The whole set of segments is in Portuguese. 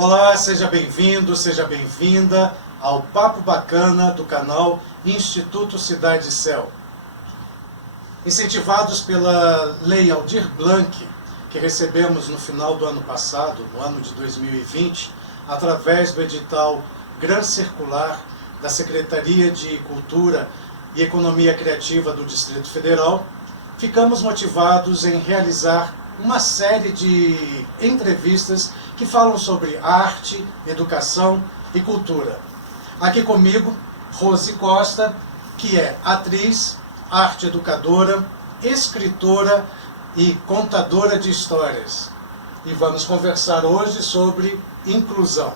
Olá, seja bem-vindo, seja bem-vinda ao Papo Bacana do canal Instituto Cidade e Céu. Incentivados pela Lei Aldir Blanc, que recebemos no final do ano passado, no ano de 2020, através do edital Gran Circular da Secretaria de Cultura e Economia Criativa do Distrito Federal, ficamos motivados em realizar uma série de entrevistas que falam sobre arte, educação e cultura. Aqui comigo, Rose Costa, que é atriz, arte educadora, escritora e contadora de histórias. E vamos conversar hoje sobre inclusão.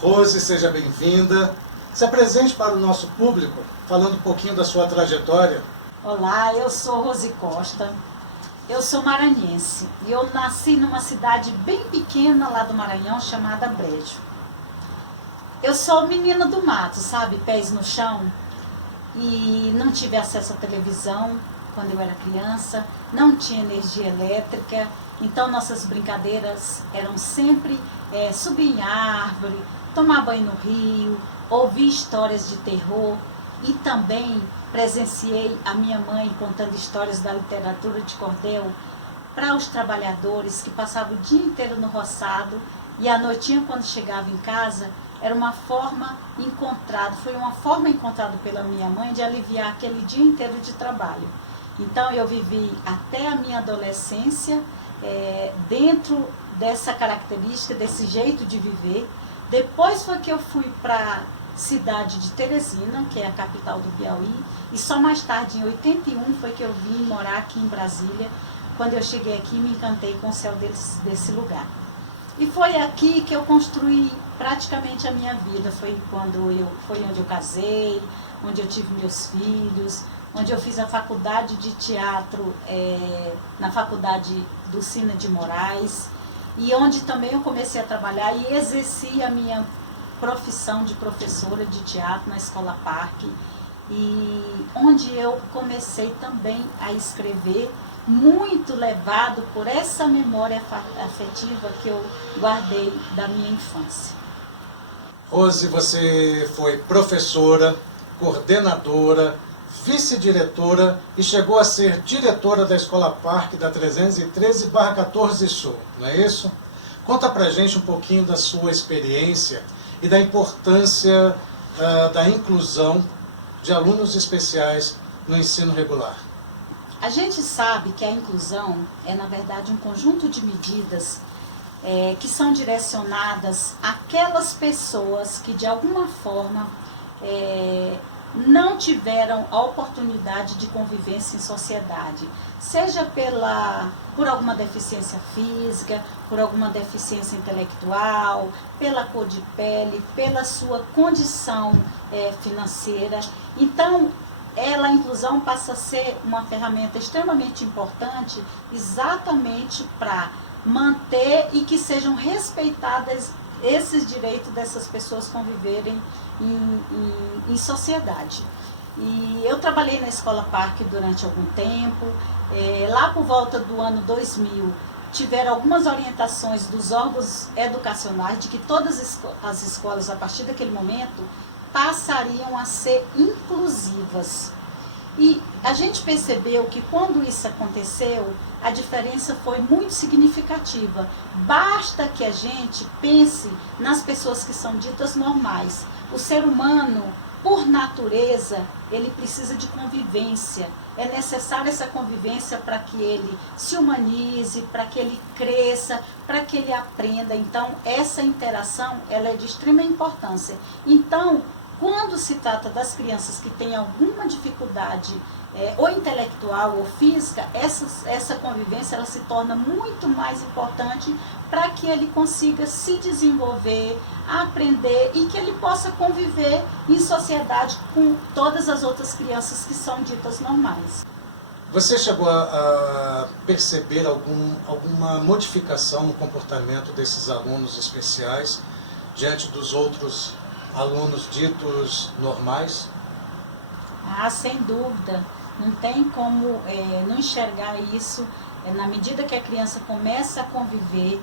Rose, seja bem-vinda. Se apresente para o nosso público, falando um pouquinho da sua trajetória. Olá, eu sou Rose Costa. Eu sou maranhense e eu nasci numa cidade bem pequena lá do Maranhão, chamada Brejo. Eu sou menina do mato, sabe? Pés no chão. E não tive acesso à televisão quando eu era criança, não tinha energia elétrica, então nossas brincadeiras eram sempre subir em árvore, tomar banho no rio, ouvir histórias de terror e também presenciei a minha mãe contando histórias da literatura de cordel para os trabalhadores que passavam o dia inteiro no roçado e à noitinha, quando chegava em casa, era uma forma encontrada, foi uma forma encontrada pela minha mãe de aliviar aquele dia inteiro de trabalho. Então eu vivi até a minha adolescência dentro dessa característica, desse jeito de viver. Depois foi que eu fui para cidade de Teresina, que é a capital do Piauí, e só mais tarde, em 81, foi que eu vim morar aqui em Brasília. Quando eu cheguei aqui, me encantei com o céu desse lugar. E foi aqui que eu construí praticamente a minha vida. Foi onde eu casei, onde eu tive meus filhos, onde eu fiz a faculdade de teatro na faculdade do Sina de Moraes, e onde também eu comecei a trabalhar e exerci a minha profissão de professora de teatro na Escola Parque, e onde eu comecei também a escrever, muito levado por essa memória afetiva que eu guardei da minha infância. Rose, você foi professora, coordenadora, vice-diretora e chegou a ser diretora da Escola Parque da 313/14 Sul, não é isso? Conta pra gente um pouquinho da sua experiência e da importância da inclusão de alunos especiais no ensino regular. A gente sabe que a inclusão é, na verdade, um conjunto de medidas que são direcionadas àquelas pessoas que, de alguma forma, não tiveram a oportunidade de convivência em sociedade, seja por alguma deficiência física, por alguma deficiência intelectual, pela cor de pele, pela sua condição financeira. Então, a inclusão passa a ser uma ferramenta extremamente importante exatamente para manter e que sejam respeitadas esses direitos dessas pessoas conviverem em sociedade. E eu trabalhei na Escola Parque durante algum tempo. Lá por volta do ano 2000, tiveram algumas orientações dos órgãos educacionais de que todas as escolas, a partir daquele momento, passariam a ser inclusivas. E a gente percebeu que quando isso aconteceu, a diferença foi muito significativa. Basta que a gente pense nas pessoas que são ditas normais. O ser humano, por natureza, ele precisa de convivência. É necessária essa convivência para que ele se humanize, para que ele cresça, para que ele aprenda. Então, essa interação ela é de extrema importância. Então, quando se trata das crianças que têm alguma dificuldade ou intelectual ou física, essa convivência ela se torna muito mais importante para que ele consiga se desenvolver, aprender e que ele possa conviver em sociedade com todas as outras crianças que são ditas normais. Você chegou a perceber alguma modificação no comportamento desses alunos especiais diante dos outros alunos ditos normais? Ah, sem dúvida. Não tem como não enxergar isso. Na medida que a criança começa a conviver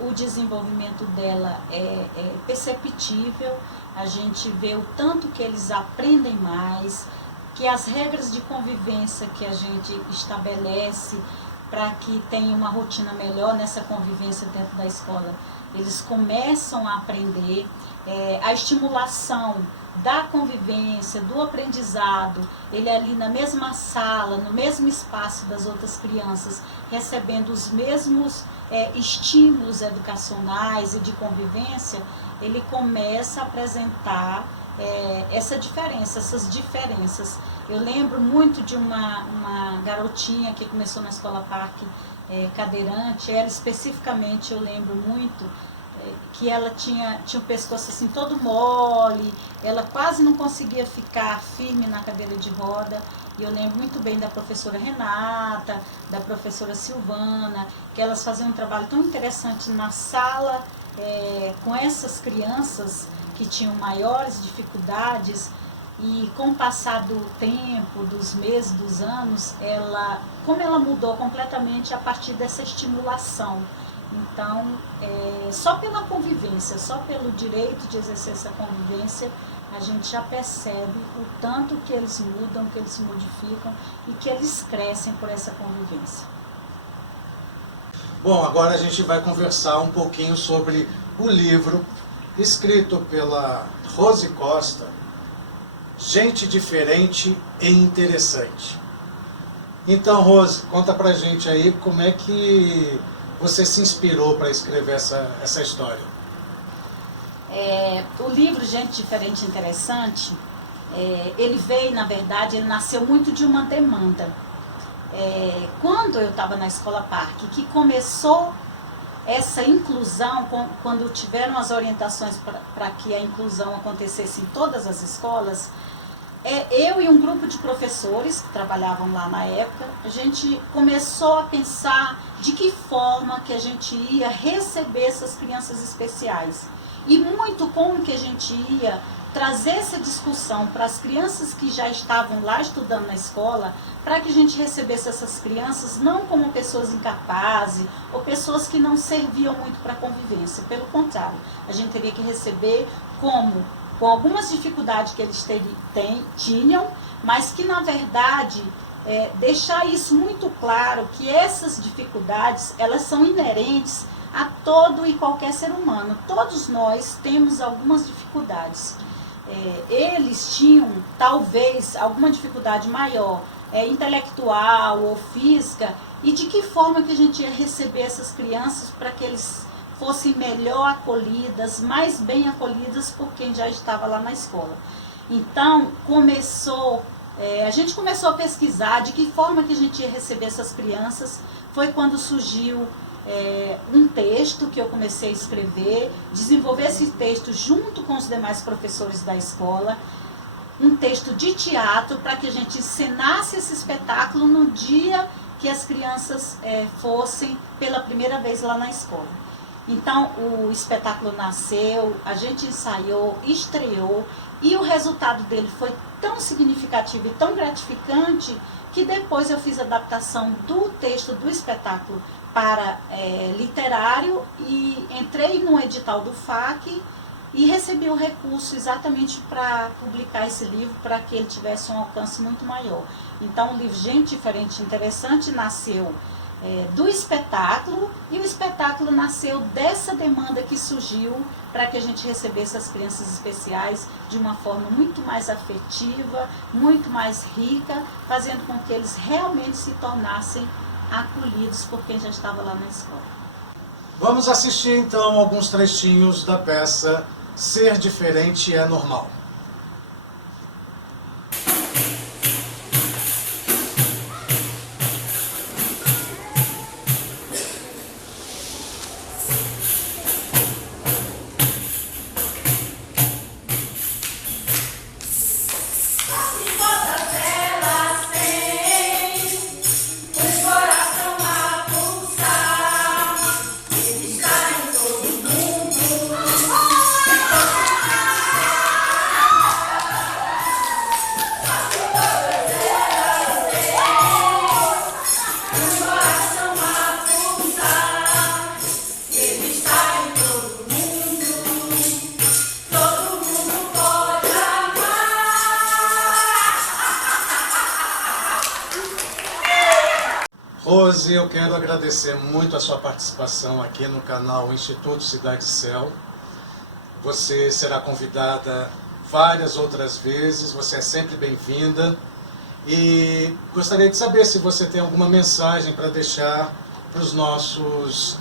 o desenvolvimento dela é perceptível, a gente vê o tanto que eles aprendem mais, que as regras de convivência que a gente estabelece para que tenha uma rotina melhor nessa convivência dentro da escola, eles começam a aprender, a estimulação da convivência, do aprendizado, ele é ali na mesma sala, no mesmo espaço das outras crianças, recebendo os mesmos estímulos educacionais e de convivência, ele começa a apresentar essas diferenças. Eu lembro muito de uma garotinha que começou na Escola Parque cadeirante, ela especificamente eu lembro muito que ela tinha o pescoço assim todo mole, ela quase não conseguia ficar firme na cadeira de roda. E eu lembro muito bem da professora Renata, da professora Silvana, que elas faziam um trabalho tão interessante na sala com essas crianças que tinham maiores dificuldades. E com o passar do tempo, dos meses, dos anos, como ela mudou completamente a partir dessa estimulação. Então, só pela convivência, só pelo direito de exercer essa convivência, a gente já percebe o tanto que eles mudam, que eles se modificam e que eles crescem por essa convivência. Bom, agora a gente vai conversar um pouquinho sobre o livro escrito pela Rose Costa, Gente Diferente e Interessante. Então, Rose, conta pra gente aí como é que você se inspirou para escrever essa história. O livro Gente Diferente e Interessante, ele veio, na verdade, ele nasceu muito de uma demanda. Quando eu estava na Escola Parque, que começou essa inclusão, quando tiveram as orientações para que a inclusão acontecesse em todas as escolas, eu e um grupo de professores que trabalhavam lá na época, a gente começou a pensar de que forma que a gente ia receber essas crianças especiais. E muito como que a gente ia trazer essa discussão para as crianças que já estavam lá estudando na escola, para que a gente recebesse essas crianças não como pessoas incapazes ou pessoas que não serviam muito para a convivência. Pelo contrário, a gente teria que receber com algumas dificuldades que eles tinham, mas que na verdade deixar isso muito claro, que essas dificuldades elas são inerentes a todo e qualquer ser humano. Todos nós temos algumas dificuldades. Eles tinham talvez alguma dificuldade maior, intelectual ou física, e de que forma que a gente ia receber essas crianças para que eles fossem melhor acolhidas, mais bem acolhidas por quem já estava lá na escola. Então, a gente começou a pesquisar de que forma que a gente ia receber essas crianças. Foi quando surgiu um texto que eu comecei a escrever, desenvolver esse texto junto com os demais professores da escola, um texto de teatro para que a gente ensinasse esse espetáculo no dia que as crianças fossem pela primeira vez lá na escola. Então, o espetáculo nasceu, a gente ensaiou, estreou, e o resultado dele foi tão significativo e tão gratificante que depois eu fiz a adaptação do texto do espetáculo para literário e entrei no edital do FAC e recebi o recurso exatamente para publicar esse livro, para que ele tivesse um alcance muito maior. Então, o livro Gente Diferente e Interessante nasceu do espetáculo, e o espetáculo nasceu dessa demanda que surgiu para que a gente recebesse as crianças especiais de uma forma muito mais afetiva, muito mais rica, fazendo com que eles realmente se tornassem acolhidos por quem já estava lá na escola. Vamos assistir então alguns trechinhos da peça Ser Diferente é Normal. Rose, eu quero agradecer muito a sua participação aqui no canal Instituto Cidade Céu. Você será convidada várias outras vezes, você é sempre bem-vinda. E gostaria de saber se você tem alguma mensagem para deixar para os nossos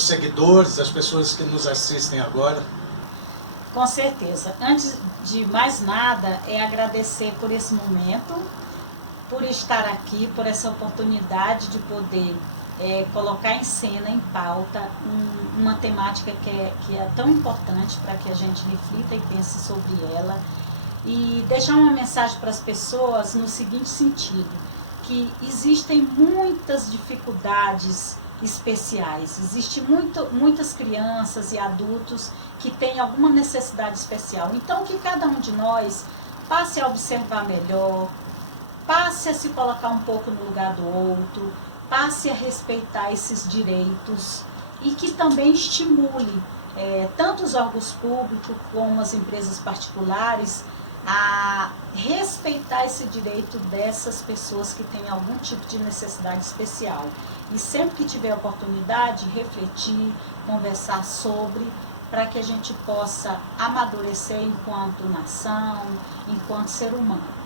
seguidores, as pessoas que nos assistem agora. Com certeza. Antes de mais nada, é agradecer por esse momento, por estar aqui, por essa oportunidade de poder colocar em cena, em pauta, uma temática que é tão importante para que a gente reflita e pense sobre ela. E deixar uma mensagem para as pessoas no seguinte sentido, que existem muitas dificuldades especiais, existem muitas crianças e adultos que têm alguma necessidade especial. Então, que cada um de nós passe a observar melhor, passe a se colocar um pouco no lugar do outro, passe a respeitar esses direitos e que também estimule tanto os órgãos públicos como as empresas particulares a respeitar esse direito dessas pessoas que têm algum tipo de necessidade especial. E sempre que tiver oportunidade, refletir, conversar sobre, para que a gente possa amadurecer enquanto nação, enquanto ser humano.